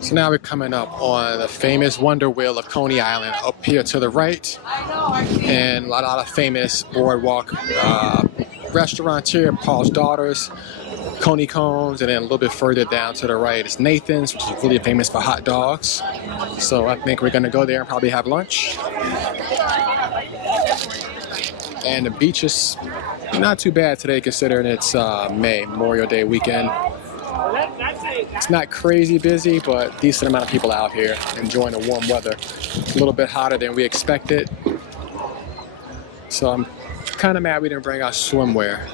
So now we're coming up on the famous Wonder Wheel of Coney Island up here to the right, and a lot of famous boardwalk restaurateur, Paul's Daughters, Coney Cones, and then a little bit further down to the right is Nathan's, which is really famous for hot dogs. So I think we're gonna go there and probably have lunch. And the beach is not too bad today considering it's May, Memorial Day weekend. It's not crazy busy, but decent amount of people out here enjoying the warm weather. A little bit hotter than we expected. So I'm kind of mad we didn't bring our swimwear.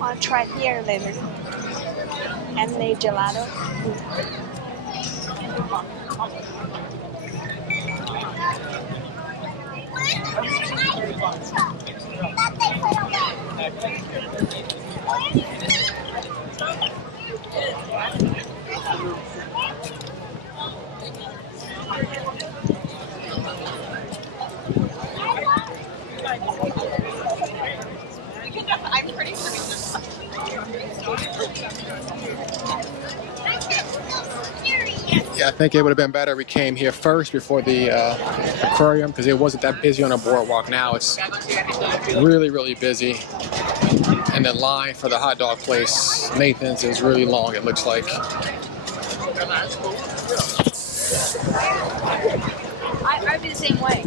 I'll try here later. And the gelato. Yeah, I think it would have been better if we came here first before the aquarium because it wasn't that busy on the boardwalk. Now it's really, really busy. And the line for the hot dog place, Nathan's, is really long, it looks like. I'd be the same way.